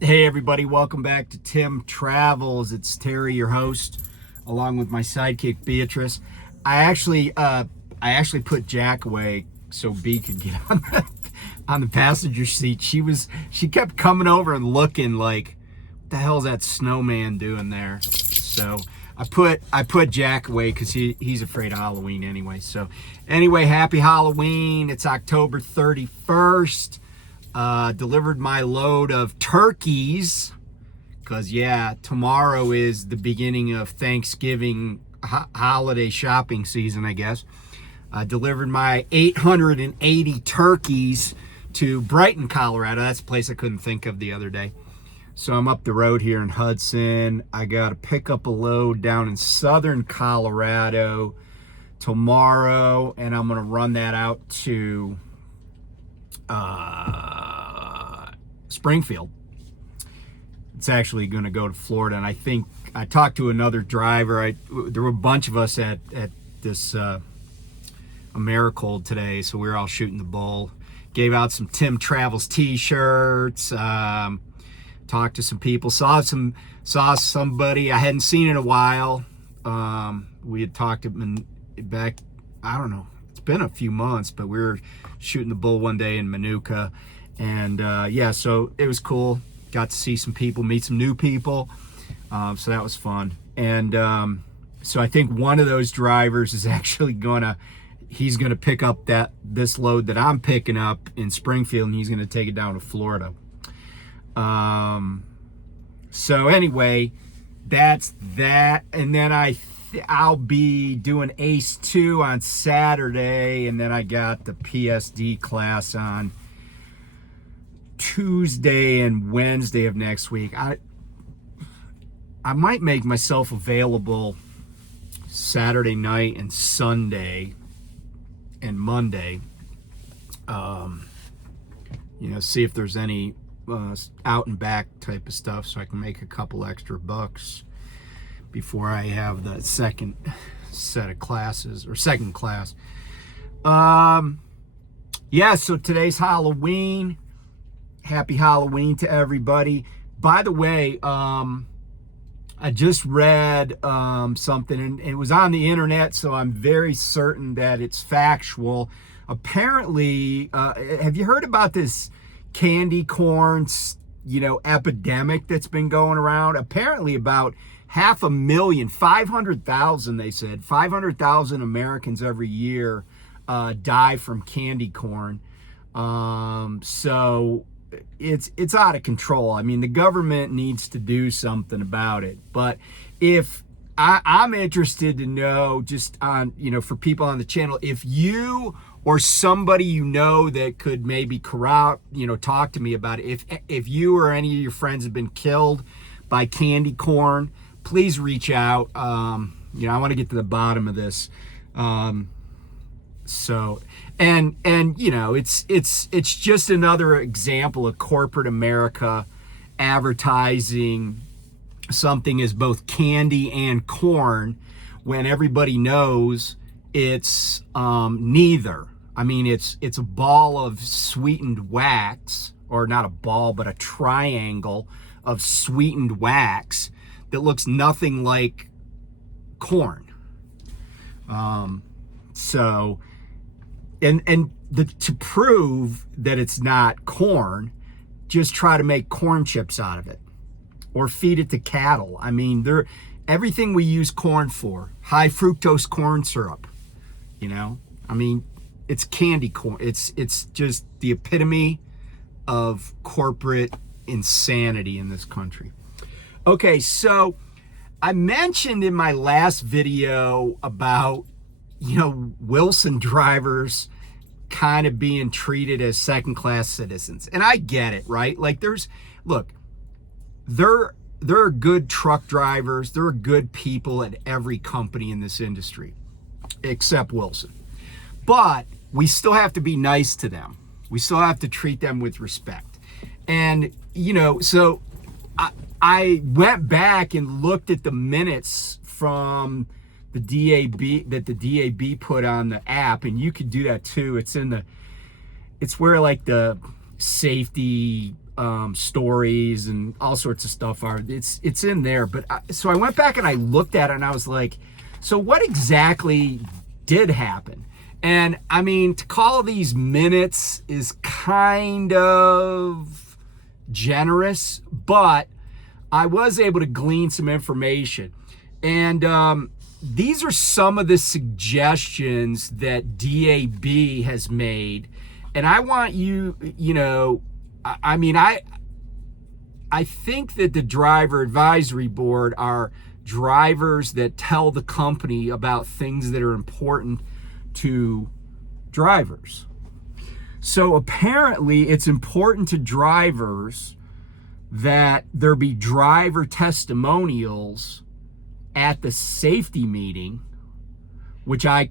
Hey everybody, welcome back to Tim Travels. It's Terry, your host, along with my sidekick Beatrice. I actually put Jack away so B could get on the passenger seat. She kept coming over and looking like, what the hell's that snowman doing there? So I put Jack away because he's afraid of Halloween anyway. So anyway, happy Halloween. It's October 31st. Delivered my load of turkeys because tomorrow is the beginning of Thanksgiving holiday shopping season, I guess. Delivered my 880 turkeys to Brighton, Colorado. That's a place I couldn't think of the other day. So I'm up the road here in Hudson. I got to pick up a load down in southern Colorado tomorrow, and I'm going to run that out to Springfield. It's actually going to go to Florida, and I think I talked to another driver. There were a bunch of us at this Americold today, so we were all shooting the bull. Gave out some Tim Travels t-shirts. Talked to some people. Saw somebody I hadn't seen in a while. We had talked to him back. I don't know. It's been a few months, but we were shooting the bull one day in Manuka. And so it was cool. Got to see some people, meet some new people. So that was fun. And so I think one of those drivers is actually he's gonna pick up this load that I'm picking up in Springfield, and he's gonna take it down to Florida. So anyway, that's that. And then I'll be doing ACE 2 on Saturday, and then I got the PSD class on Tuesday and Wednesday of next week. I might make myself available Saturday night and Sunday and Monday. See if there's any out and back type of stuff, so I can make a couple extra bucks before I have the second set of classes, or second class. So today's Halloween. Happy Halloween to everybody. By the way, I just read something, and it was on the internet, so I'm very certain that it's factual. Apparently, have you heard about this candy corn, epidemic that's been going around? Apparently about 500,000, 500,000, they said, 500,000 Americans every year die from candy corn. So it's out of control. I mean, the government needs to do something about it. But if I'm interested to know, just on, for people on the channel, if you or somebody that could maybe talk to me about it. If you or any of your friends have been killed by candy corn, please reach out. I want to get to the bottom of this. It's just another example of corporate America advertising something as both candy and corn when everybody knows it's neither. I mean, it's a ball of sweetened wax, or not a ball, but a triangle of sweetened wax that looks nothing like corn. To prove that it's not corn, just try to make corn chips out of it or feed it to cattle. I mean, everything we use corn for, high fructose corn syrup, I mean, it's candy corn. It's just the epitome of corporate insanity in this country. Okay, so I mentioned in my last video about, Wilson drivers kind of being treated as second-class citizens. And I get it, right? Like there are good truck drivers. There are good people at every company in this industry, except Wilson. But we still have to be nice to them. We still have to treat them with respect. And, so I went back and looked at the minutes from the DAB that the DAB put on the app, and you could do that too. It's where like the safety stories and all sorts of stuff are. It's in there. But so I went back and I looked at it and I was like, so what exactly did happen? And I mean, to call these minutes is kind of generous, but I was able to glean some information. And these are some of the suggestions that DAB has made. And I want you, I think that the driver advisory board are drivers that tell the company about things that are important to drivers. So apparently it's important to drivers that there be driver testimonials at the safety meeting, which I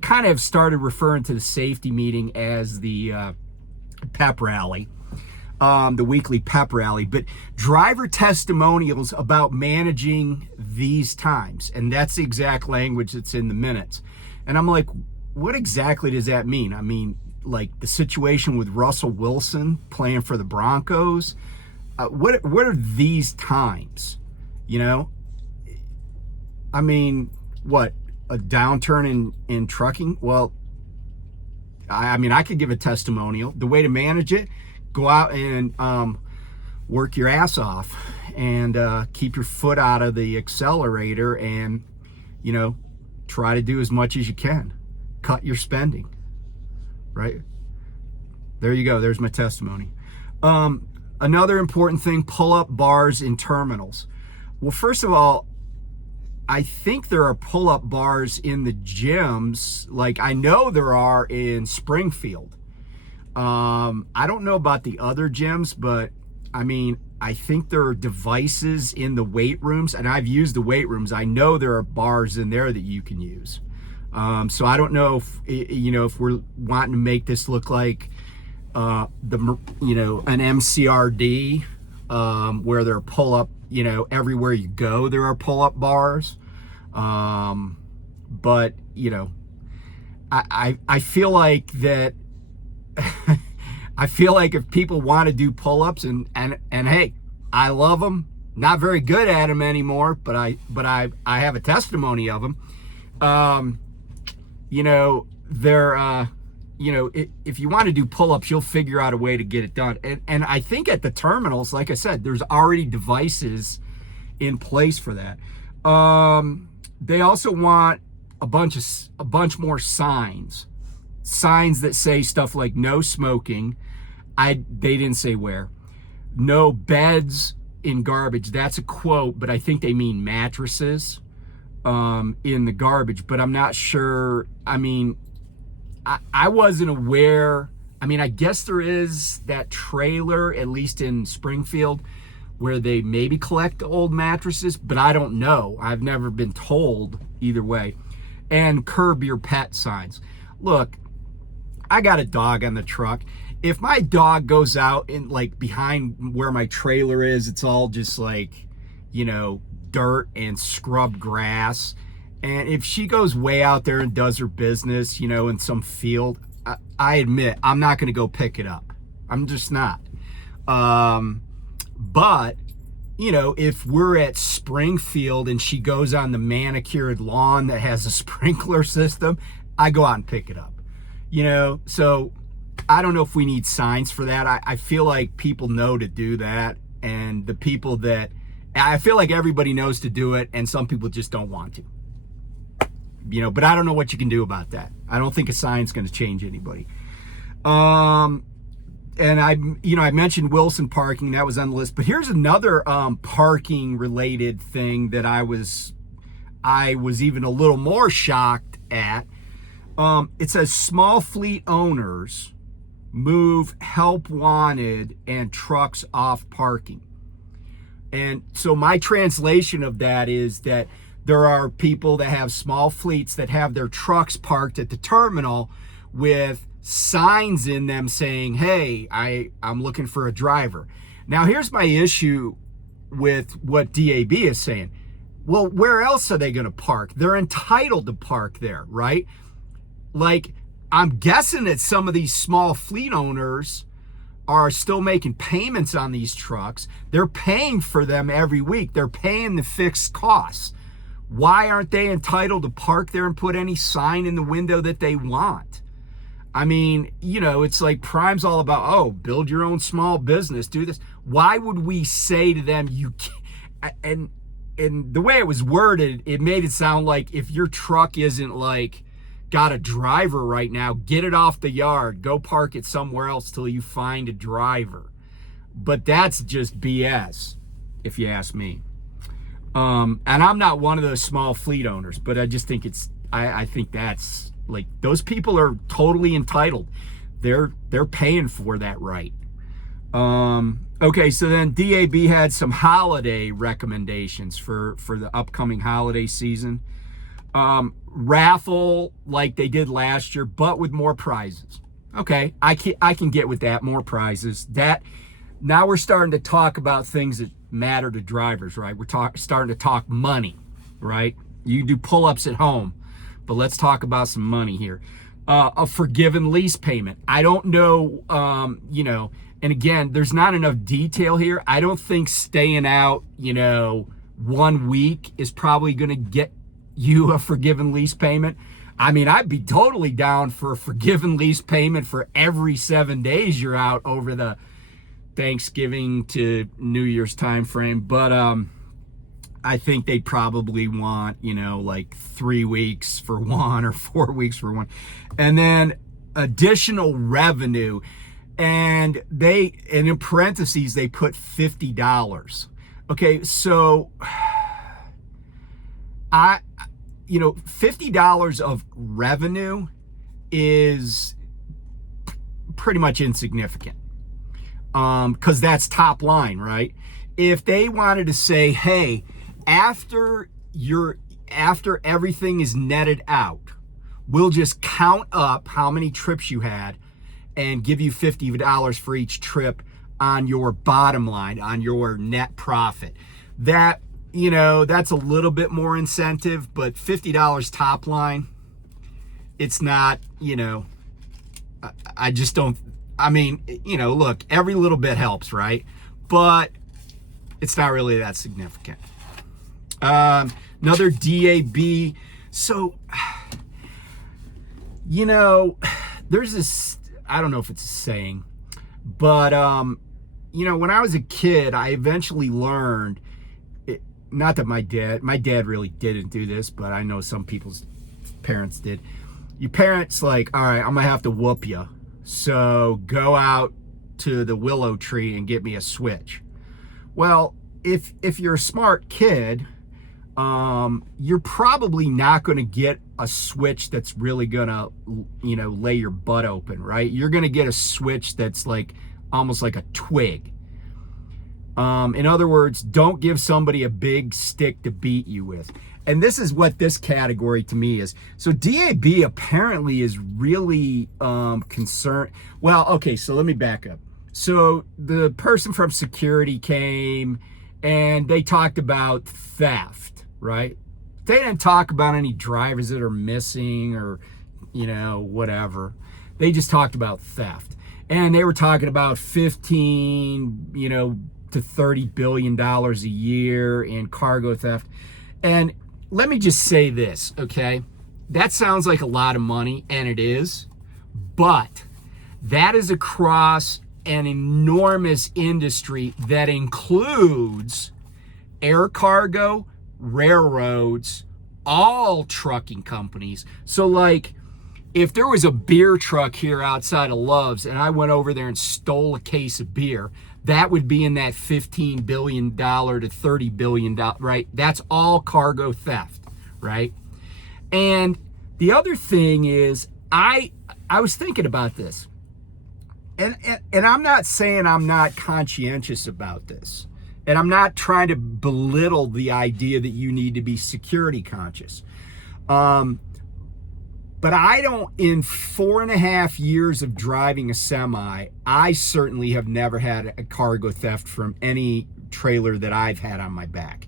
kind of started referring to the safety meeting as the pep rally, the weekly pep rally, but driver testimonials about managing these times. And that's the exact language that's in the minutes. And I'm like, what exactly does that mean? I mean, like the situation with Russell Wilson playing for the Broncos. What are these times? I mean, what, a downturn in trucking? Well, I mean, I could give a testimonial. The way to manage it, go out and work your ass off and keep your foot out of the accelerator and, try to do as much as you can. Cut your spending, right? There you go. There's my testimony. Another important thing, pull up bars in terminals. Well, first of all, I think there are pull-up bars in the gyms. Like I know there are in Springfield. I don't know about the other gyms, but I mean, I think there are devices in the weight rooms, and I've used the weight rooms. I know there are bars in there that you can use. So I don't know if, if we're wanting to make this look like an MCRD, where there are pull-up, everywhere you go, there are pull-up bars. But, I feel like that, I feel like if people want to do pull-ups and hey, I love them, not very good at them anymore, but I have a testimony of them. They're, if you want to do pull-ups, you'll figure out a way to get it done. And I think at the terminals, like I said, there's already devices in place for that. They also want a bunch more signs that say stuff like no smoking. They didn't say where. No beds in garbage. That's a quote, but I think they mean mattresses in the garbage, but I'm not sure. I mean, I wasn't aware. I mean, I guess there is that trailer, at least in Springfield, where they maybe collect old mattresses, but I don't know. I've never been told either way. And curb your pet signs. Look, I got a dog on the truck. If my dog goes out in like behind where my trailer is, it's all just like, dirt and scrub grass. And if she goes way out there and does her business, in some field, I admit I'm not going to go pick it up. I'm just not. But, if we're at Springfield and she goes on the manicured lawn that has a sprinkler system, I go out and pick it up. So I don't know if we need signs for that. I feel like people know to do that. And the people that, I feel like everybody knows to do it, and some people just don't want to. But I don't know what you can do about that. I don't think a sign's going to change anybody. And I mentioned Wilson parking, that was on the list. But here's another parking related thing that I was even a little more shocked at. It says small fleet owners move help wanted and trucks off parking. And so my translation of that is that there are people that have small fleets that have their trucks parked at the terminal with signs in them saying, hey, I'm looking for a driver. Now, here's my issue with what DAB is saying. Well, where else are they going to park? They're entitled to park there, right? Like, I'm guessing that some of these small fleet owners are still making payments on these trucks. They're paying for them every week. They're paying the fixed costs. Why aren't they entitled to park there and put any sign in the window that they want? I mean, you know, it's like Prime's all about, oh, build your own small business, do this. Why would we say to them, you can't? And the way it was worded, it made it sound like if your truck isn't like got a driver right now, get it off the yard, go park it somewhere else till you find a driver. But that's just BS, if you ask me. And I'm not one of those small fleet owners, but I just think I think that's like, those people are totally entitled. They're paying for that right. Okay, so then DAB had some holiday recommendations for the upcoming holiday season. Raffle like they did last year, but with more prizes. Okay, I can get with that, more prizes. That, now we're starting to talk about things that matter to drivers, right? We're starting to talk money, right? You do pull-ups at home, but let's talk about some money here. A forgiven lease payment. I don't know, you know, and again, there's not enough detail here. I don't think staying out, you know, 1 week is probably going to get you a forgiven lease payment. I mean, I'd be totally down for a forgiven lease payment for every 7 days you're out over the Thanksgiving to New Year's time frame. But I think they probably want, you know, like 3 weeks for one or 4 weeks for one. And then additional revenue. And in parentheses, they put $50. Okay, so you know, $50 of revenue is pretty much insignificant, because that's top line, right? If they wanted to say, hey, after everything is netted out, we'll just count up how many trips you had and give you $50 for each trip on your bottom line, on your net profit. That, you know, that's a little bit more incentive, but $50 top line, it's not, you know, I just don't, I mean, you know, look, every little bit helps, right? But it's not really that significant. Another DAB. So, you know, there's this, I don't know if it's a saying, but, you know, when I was a kid, I eventually learned, not that my dad really didn't do this, but I know some people's parents did. Your parents like, all right, I'm gonna have to whoop you, so go out to the willow tree and get me a switch. Well, if you're a smart kid, you're probably not going to get a switch that's really gonna, you know, lay your butt open, right? You're gonna get a switch that's like almost like a twig. In other words, don't give somebody a big stick to beat you with. And this is what this category to me is. So DAB apparently is really concerned. Well, okay, so let me back up. So the person from security came and they talked about theft, right? They didn't talk about any drivers that are missing or, you know, whatever. They just talked about theft. And they were talking about 15, you know, to $30 billion a year in cargo theft. And let me just say this, okay? That sounds like a lot of money, and it is, but that is across an enormous industry that includes air cargo, railroads, all trucking companies. So like, if there was a beer truck here outside of Love's and I went over there and stole a case of beer, that would be in that $15 billion to $30 billion, right? That's all cargo theft, right? And the other thing is, I was thinking about this, and I'm not saying I'm not conscientious about this, and I'm not trying to belittle the idea that you need to be security conscious. But I don't, in 4.5 years of driving a semi, I certainly have never had a cargo theft from any trailer that I've had on my back.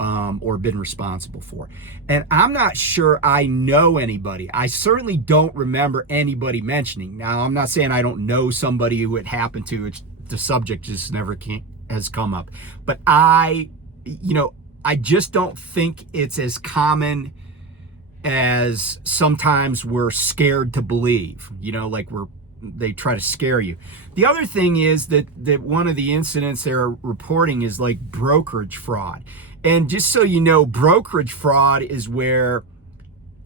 or been responsible for. And I'm not sure I know anybody. I certainly don't remember anybody mentioning. Now, I'm not saying I don't know somebody who it happened to. It's, the subject just never has come up. But I just don't think it's as common as sometimes we're scared to believe, like they try to scare you. The other thing is that one of the incidents they're reporting is like brokerage fraud. And just so you know, brokerage fraud is where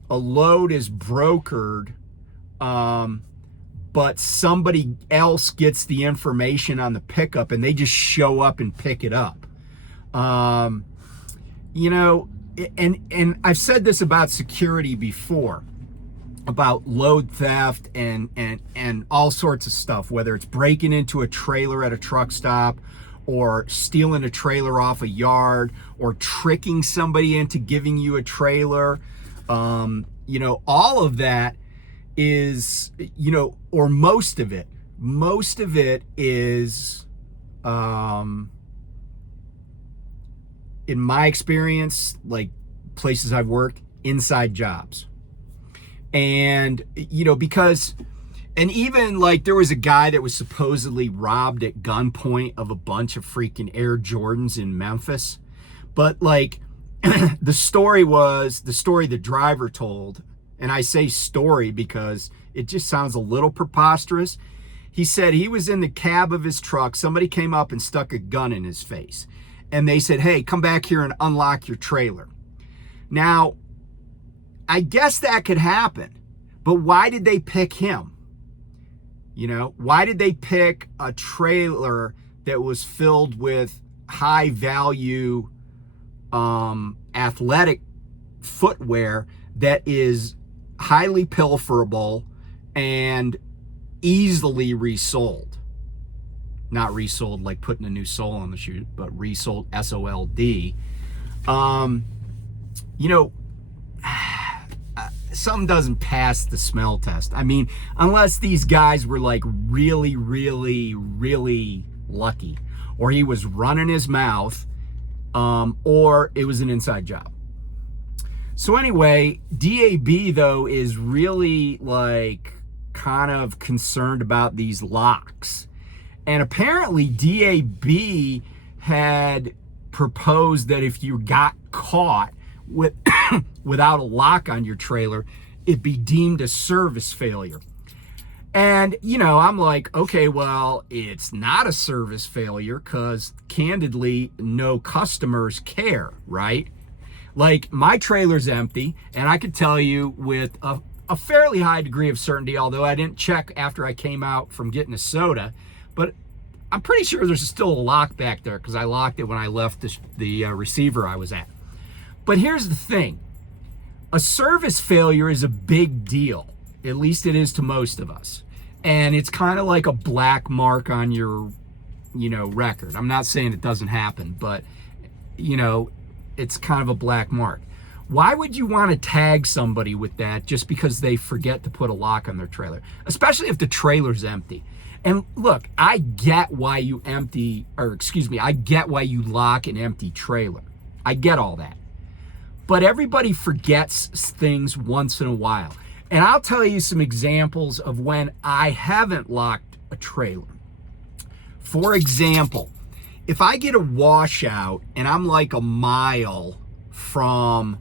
a load is brokered, but somebody else gets the information on the pickup and they just show up and pick it up. And I've said this about security before, about load theft and all sorts of stuff, whether it's breaking into a trailer at a truck stop, or stealing a trailer off a yard, or tricking somebody into giving you a trailer. All of that is, or most of it is, in my experience, like places I've worked, inside jobs. And, because, and even like there was a guy that was supposedly robbed at gunpoint of a bunch of freaking Air Jordans in Memphis. But like the story the driver told, and I say story because it just sounds a little preposterous. He said he was in the cab of his truck. Somebody came up and stuck a gun in his face. And they said, hey, come back here and unlock your trailer. Now, I guess that could happen. But why did they pick him? Why did they pick a trailer that was filled with high value athletic footwear that is highly pilferable and easily resold? Not resold like putting a new sole on the shoe, but resold, S-O-L-D. Something doesn't pass the smell test. I mean, unless these guys were like really, really, really lucky, or he was running his mouth, or it was an inside job. So anyway, DAB though is really like kind of concerned about these locks. And apparently DAB had proposed that if you got caught without a lock on your trailer, it'd be deemed a service failure. And, I'm like, okay, well, it's not a service failure because candidly, no customers care, right? Like my trailer's empty, and I could tell you with a fairly high degree of certainty, although I didn't check after I came out from getting a soda, but I'm pretty sure there's still a lock back there because I locked it when I left the receiver I was at. But here's the thing. A service failure is a big deal. At least it is to most of us. And it's kind of like a black mark on your, record. I'm not saying it doesn't happen, but, it's kind of a black mark. Why would you want to tag somebody with that just because they forget to put a lock on their trailer? Especially if the trailer's empty. And look, I get why you I get why you lock an empty trailer. I get all that. But everybody forgets things once in a while. And I'll tell you some examples of when I haven't locked a trailer. For example, if I get a washout and I'm like a mile from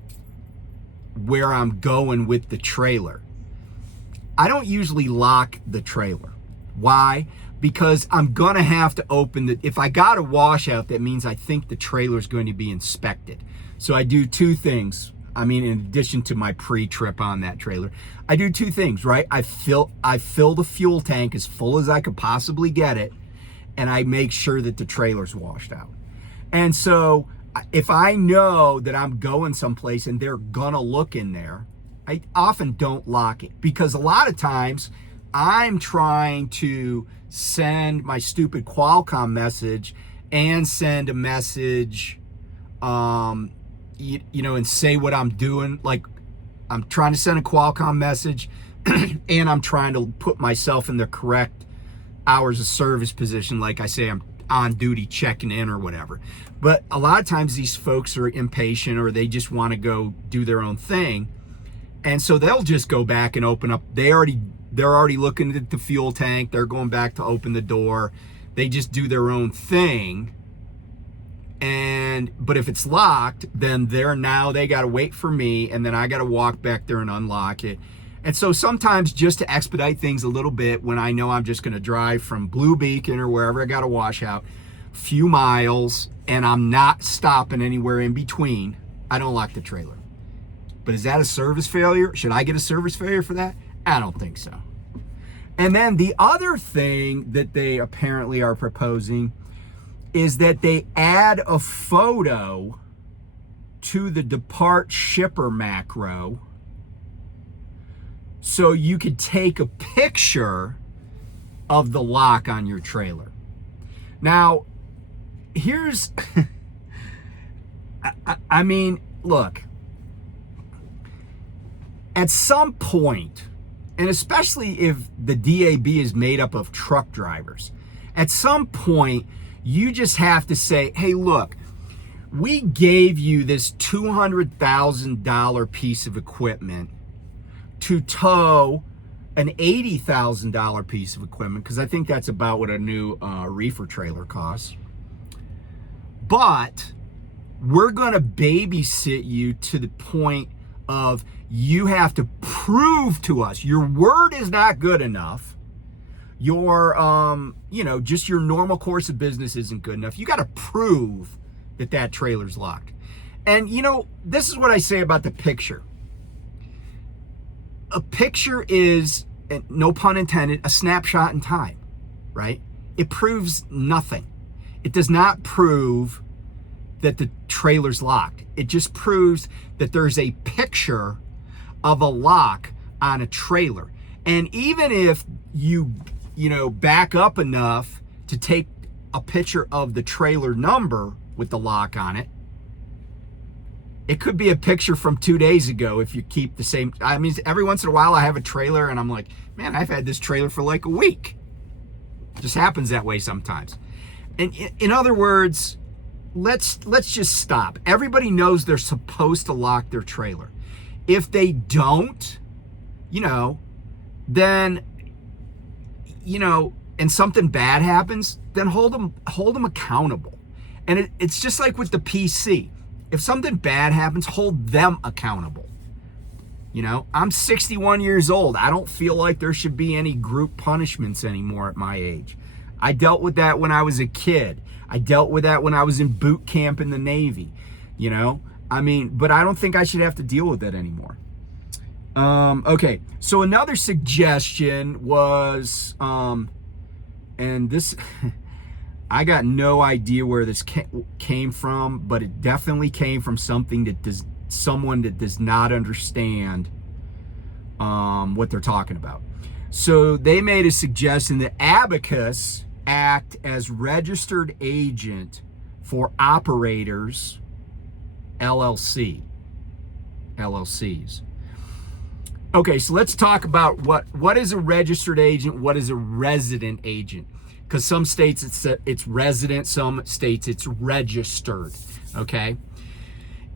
where I'm going with the trailer, I don't usually lock the trailer. Why? Because I'm going to have to open if I got a washout, that means I think the trailer is going to be inspected. So I do two things. I mean, in addition to my pre-trip on that trailer, I do two things, right? I fill the fuel tank as full as I could possibly get it, and I make sure that the trailer's washed out. And so if I know that I'm going someplace and they're gonna look in there, I often don't lock it, because a lot of times I'm trying to send my stupid Qualcomm message and send a message, and say what I'm doing. Like I'm trying to send a Qualcomm message and I'm trying to put myself in the correct hours of service position. Like I say, on duty checking in or whatever. But a lot of times these folks are impatient, or they just want to go do their own thing. And so they'll just go back and open up. They're already looking at the fuel tank. They're going back to open the door. They just do their own thing. But if it's locked, then they got to wait for me, and then I got to walk back there and unlock it. And so sometimes, just to expedite things a little bit, when I know I'm just going to drive from Blue Beacon or wherever I got to wash out, a few miles, and I'm not stopping anywhere in between, I don't lock the trailer. But is that a service failure? Should I get a service failure for that? I don't think so. And then the other thing that they apparently are proposing is that they add a photo to the depart shipper macro, so you could take a picture of the lock on your trailer. Now, here's, I mean, look, at some point, and especially if the DAB is made up of truck drivers, at some point, you just have to say, hey, look, we gave you this $200,000 piece of equipment to tow an $80,000 piece of equipment, because I think that's about what a new reefer trailer costs. But we're going to babysit you to the point of you have to prove to us your word is not good enough. Your, just your normal course of business isn't good enough. You got to prove that trailer's locked. And, this is what I say about the picture. A picture is, no pun intended, a snapshot in time, right? It proves nothing. It does not prove that the trailer's locked. It just proves that there's a picture of a lock on a trailer. And even if you back up enough to take a picture of the trailer number with the lock on it, it could be a picture from 2 days ago if you keep the same. I mean, every once in a while I have a trailer and I'm like, man, I've had this trailer for like a week. It just happens that way sometimes. And in other words, let's just stop. Everybody knows they're supposed to lock their trailer. If they don't, then, and something bad happens, then hold them accountable. And it's just like with the PC. If something bad happens, hold them accountable. I'm 61 years old. I don't feel like there should be any group punishments anymore at my age. I dealt with that when I was a kid. I dealt with that when I was in boot camp in the Navy. But I don't think I should have to deal with that anymore. Okay, so another suggestion was, and this, I got no idea where this came from, but it definitely came from someone that does not understand what they're talking about. So they made a suggestion that Abacus act as registered agent for operators, LLCs. Okay, so let's talk about what is a registered agent, what is a resident agent. Because some states it's resident, some states it's registered, okay?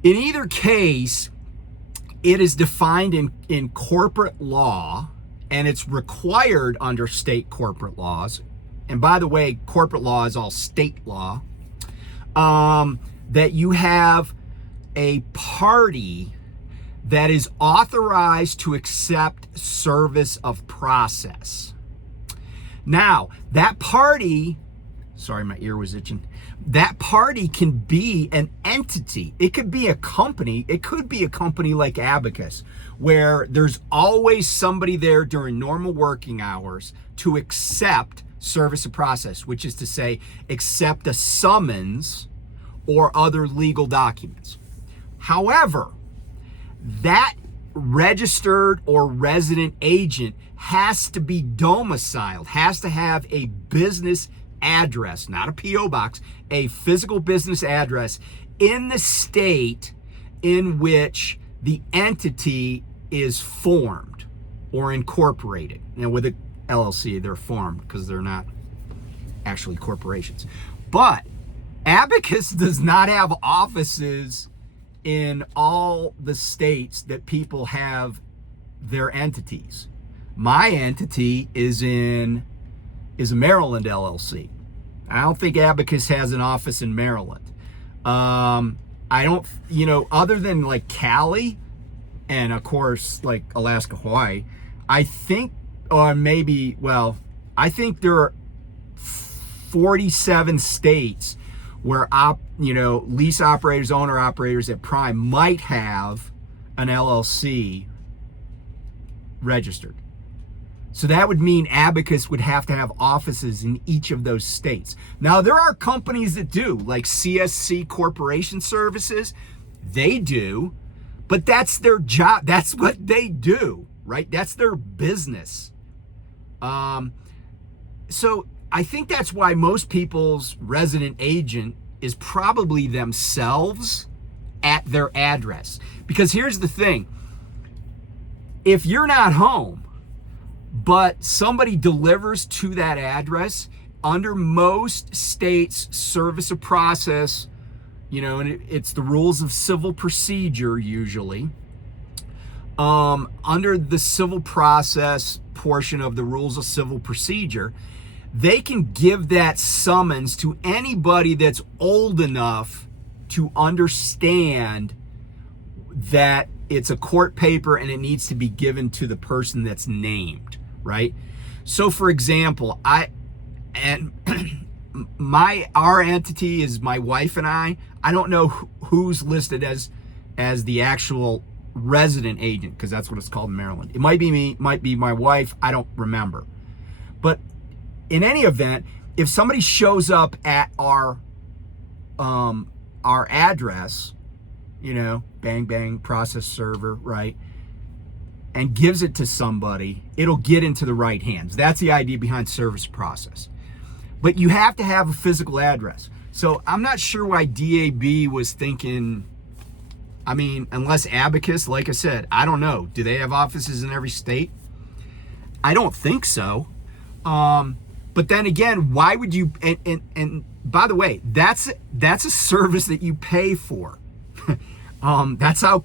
In either case, it is defined in corporate law, and it's required under state corporate laws. And by the way, corporate law is all state law. That you have a party that is authorized to accept service of process. Now, that party, sorry, my ear was itching. That party can be an entity. It could be a company. It could be a company like Abacus, where there's always somebody there during normal working hours to accept service of process, which is to say, accept a summons or other legal documents. However, that registered or resident agent has to be domiciled, has to have a business address, not a P.O. box, a physical business address in the state in which the entity is formed or incorporated. Now with a LLC, they're formed because they're not actually corporations. But Abacus does not have offices in all the states that people have their entities. My entity is a Maryland LLC. I don't think Abacus has an office in Maryland. I don't, other than like Cali and of course like Alaska, Hawaii, I think, or maybe, well, I think there are 47 states where lease operators, owner operators at Prime might have an LLC registered. So that would mean Abacus would have to have offices in each of those states. Now, there are companies that do, like CSC Corporation Services. They do, but that's their job. That's what they do, right? That's their business. So I think that's why most people's resident agent is probably themselves at their address. Because here's the thing. If you're not home, but somebody delivers to that address, under most states' service of process, and it's the rules of civil procedure usually, under the civil process portion of the rules of civil procedure, they can give that summons to anybody that's old enough to understand that it's a court paper and it needs to be given to the person that's named, right? So for example, our entity is my wife and I don't know who's listed as the actual resident agent, because that's what it's called in Maryland. It might be me, might be my wife, I don't remember. But in any event, if somebody shows up at our address, bang, bang, process server, right, and gives it to somebody, it'll get into the right hands. That's the idea behind service process. But you have to have a physical address. So I'm not sure why DAB was thinking, unless Abacus, like I said, I don't know. Do they have offices in every state? I don't think so. But then again, why would you, and by the way, that's a service that you pay for. That's how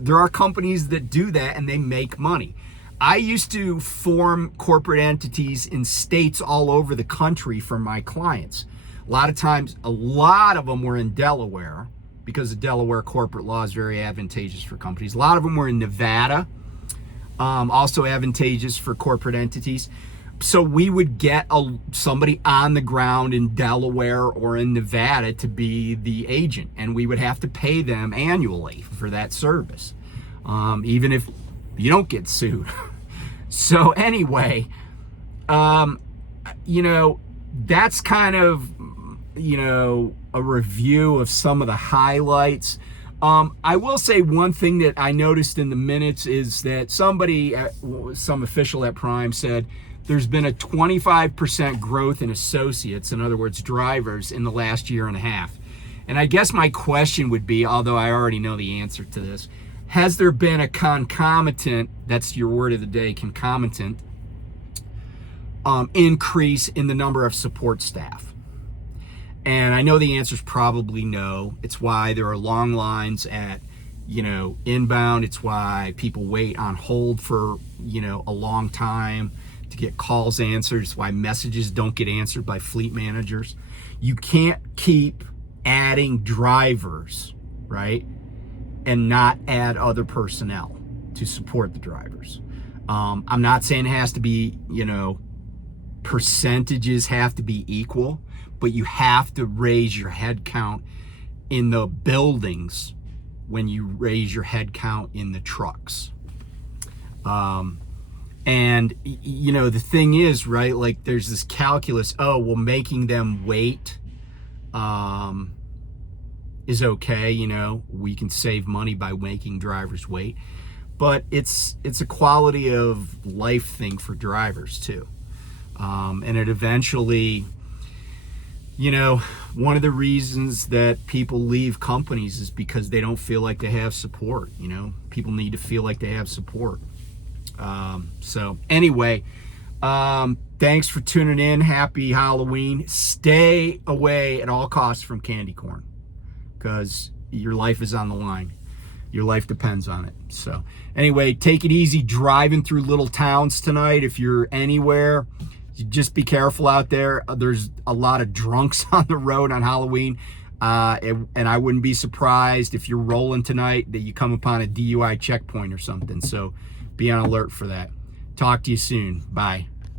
there are companies that do that and they make money. I used to form corporate entities in states all over the country for my clients. A lot of times, a lot of them were in Delaware because the Delaware corporate law is very advantageous for companies. A lot of them were in Nevada, also advantageous for corporate entities. So we would get somebody on the ground in Delaware or in Nevada to be the agent, and we would have to pay them annually for that service, even if you don't get sued. So anyway, that's kind of, a review of some of the highlights. I will say one thing that I noticed in the minutes is that some official at Prime said, there's been a 25% growth in associates, in other words, drivers, in the last year and a half. And I guess my question would be, although I already know the answer to this, has there been a concomitant, that's your word of the day, concomitant, increase in the number of support staff? And I know the answer is probably no. It's why there are long lines at, inbound. It's why people wait on hold for, a long time to get calls answered. It's why messages don't get answered by fleet managers. You can't keep adding drivers, right, and not add other personnel to support the drivers. I'm not saying it has to be, percentages have to be equal, but you have to raise your head count in the buildings when you raise your head count in the trucks. And, the thing is, right, like there's this calculus, making them wait is okay, we can save money by making drivers wait. But it's a quality of life thing for drivers too. And it eventually, one of the reasons that people leave companies is because they don't feel like they have support. People need to feel like they have support. So anyway, Thanks for tuning in. Happy Halloween. Stay away at all costs from candy corn, because your life is on the line. Your life depends on it. So anyway, take it easy driving through little towns tonight. If you're anywhere, just be careful out there. There's a lot of drunks on the road on Halloween. And I wouldn't be surprised if you're rolling tonight that you come upon a DUI checkpoint or something. So be on alert for that. Talk to you soon. Bye.